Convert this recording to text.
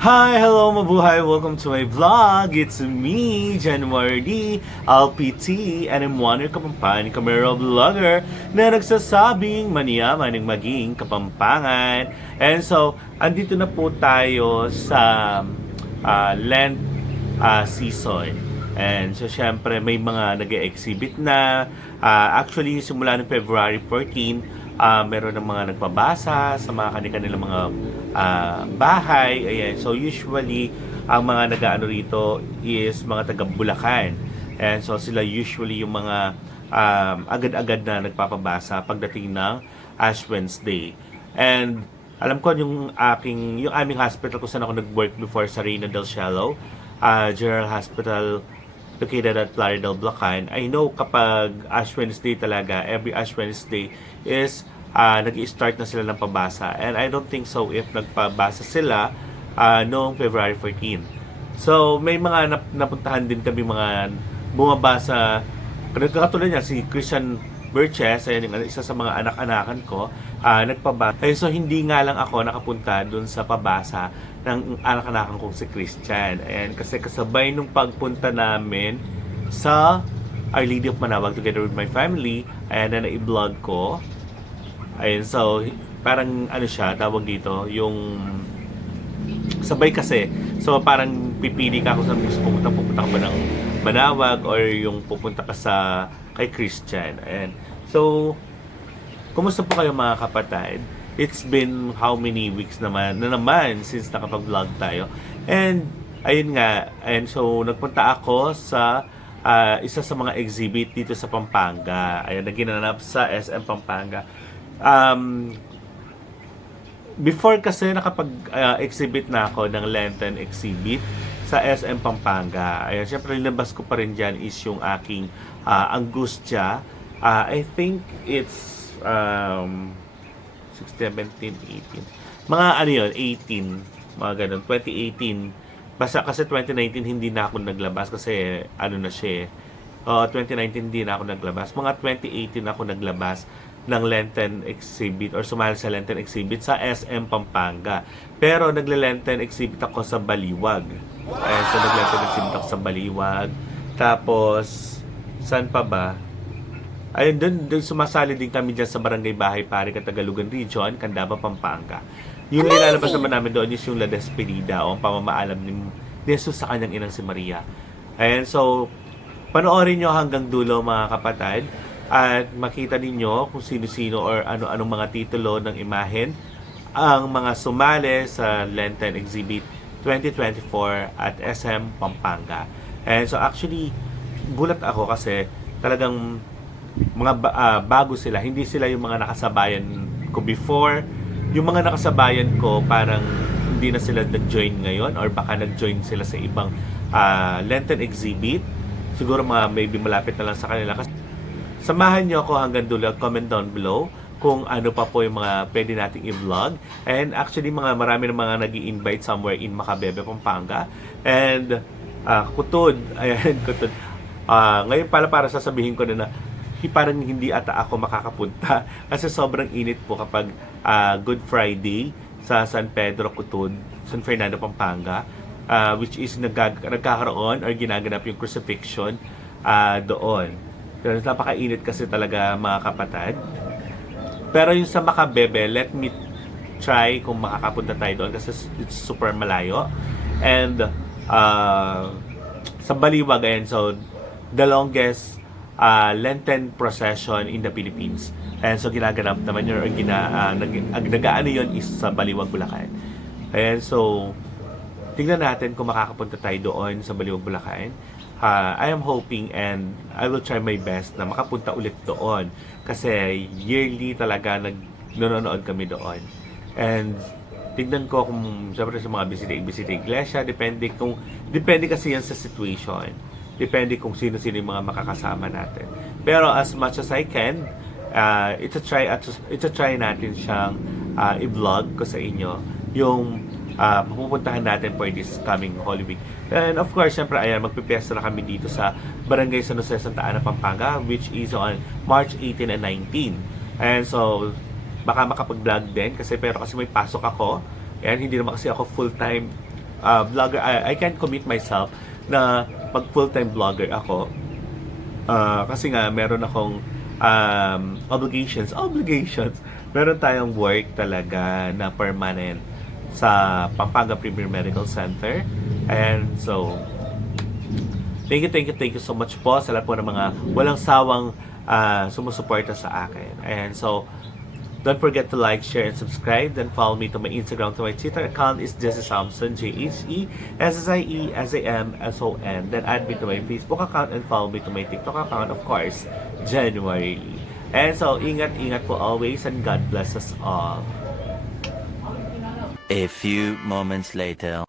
Hi! Hello mabuhay! Welcome to my vlog! It's me, January D, LPT, and I'm one your Kapampangan camera vlogger na nagsasabing maniyaman ng maging Kapampangan. And so, andito na po tayo sa Lent season. And so, syempre, may mga nag-exhibit na. Actually, simula ng February 14, meron ng mga nagpabasa sa mga kanilang mga bahay. Ayan. So usually ang mga nag-aano rito is mga taga Bulacan. And so sila usually yung mga agad-agad na nagpapabasa pagdating ng Ash Wednesday. And alam ko yung aming hospital kung saan ako nag-work before sa Reina del Cielo, General Hospital located at Plaridel, Bulacan. I know kapag Ash Wednesday talaga, every Ash Wednesday is nag-i-start na sila ng pabasa. And I don't think so if nagpabasa sila noong February 14. So, may mga napuntahan din kami mga bumabasa. Katulad niya, si Christian Burches, ayan yung isa sa mga anak-anakan ko, nagpabasa. So, hindi nga lang ako nakapunta dun sa pabasa ng anak-anakan kong si Christian. Ayan, kasi kasabay nung pagpunta namin sa Our Lady of Manawag together with my family, ayan na i-vlog ko. Ayun, so, parang ano siya, tawag dito, yung sabay kasi. So, parang pipili ka kung saan gusto pupunta ka ba ng Manawag or yung pupunta ka sa kay Christian. Ayan. So, kumusta po kayo mga kapatid? It's been how many weeks naman since nakapag-vlog tayo. And, ayun nga, and so, nagpunta ako sa isa sa mga exhibit dito sa Pampanga. Ayun, naginanap sa SM Pampanga. Before kasi nakapag-exhibit na ako ng Lenten exhibit sa SM Pampanga. Ayan, syempre linabas ko pa rin dyan is yung aking Angustia. I think it's 17, 18. Mga ano yun, 18. Mga ganun, 2018. Basta kasi 2019 hindi na ako naglabas kasi ano na siya 2019 hindi na ako naglabas. Mga 2018 ako naglabas ng Lenten exhibit or sumali sa Lenten exhibit sa SM Pampanga. Pero nagle-Lenten exhibit ako sa Baliwag. Ayan, so nagle-Lenten exhibit ako sa Baliwag. Tapos, saan pa ba? Ayun, dun sumasali din kami dyan sa Barangay Bahay Pare, Catagalugan Region, Candaba, Pampanga. Yung nilalabas naman namin doon is yung La Despedida o ang pamamaalam ni Jesus sa kanyang inang si Maria. Ayan, so, panoorin nyo hanggang dulo mga kapatid at makita ninyo kung sino-sino or ano-anong mga titulo ng imahen ang mga sumali sa Lenten Exhibit 2024 at SM Pampanga. And so actually, gulat ako kasi talagang mga bago sila. Hindi sila yung mga nakasabayan ko before. Yung mga nakasabayan ko parang hindi na sila nag-join ngayon or baka nag-join sila sa ibang Lenten Exhibit. Siguro maybe malapit na lang sa kanila. Kasi samahan nyo ako hanggang dulo. Comment down below kung ano pa po yung mga pwede nating i-vlog. And actually, marami na mga nag-i-invite somewhere in Macabebe, Pampanga. And Kutod. Ayan, Kutod. Ngayon para sasabihin ko na parang hindi ata ako makakapunta. Kasi sobrang init po kapag Good Friday sa San Pedro, Kutod, San Fernando, Pampanga. Which is nagkakaroon or ginaganap yung crucifixion doon. Pero napakainit kasi talaga mga kapatid. Pero yung sa Macabebe, let me try kung makakapunta tayo doon kasi it's super malayo. And sa Baliwag, ayan, so the longest Lenten procession in the Philippines. And so ginaganap naman yun or nag-ano yun is sa Baliwag, Bulacan. Ayan, so tingnan natin kung makakapunta tayo doon sa Baliwag, Bulacan. I am hoping and I will try my best na makapunta ulit doon kasi yearly talaga nanonood kami doon. And tignan ko kung syempre sa mga bisita iglesia, depende kasi yan sa situation. Depende kung sino-sino yung mga makakasama natin. Pero as much as I can, try natin siyang i-vlog ko sa inyo yung pupuntahan natin for this coming Holy Week. And of course, syempre, ayan, magpipiesta na kami dito sa Barangay San Jose, Santa Ana, Pampanga, which is on March 18 and 19. And so, baka makapag-vlog din, kasi may pasok ako. And hindi naman kasi ako full-time vlogger. I can't commit myself na mag full-time vlogger ako. Kasi nga, meron akong obligations. Meron tayong work talaga na permanent sa Pampanga Premier Medical Center. And so, thank you so much po sa lahat po ng mga walang sawang sumusuporta sa akin. And so, don't forget to like, share, and subscribe. Then follow me to my Instagram, to my Twitter account is Jessie Samson, JHESSIESAMSON. Then add me to my Facebook account and follow me to my TikTok account, of course, January. And so, ingat po always and God bless us all. A few moments later.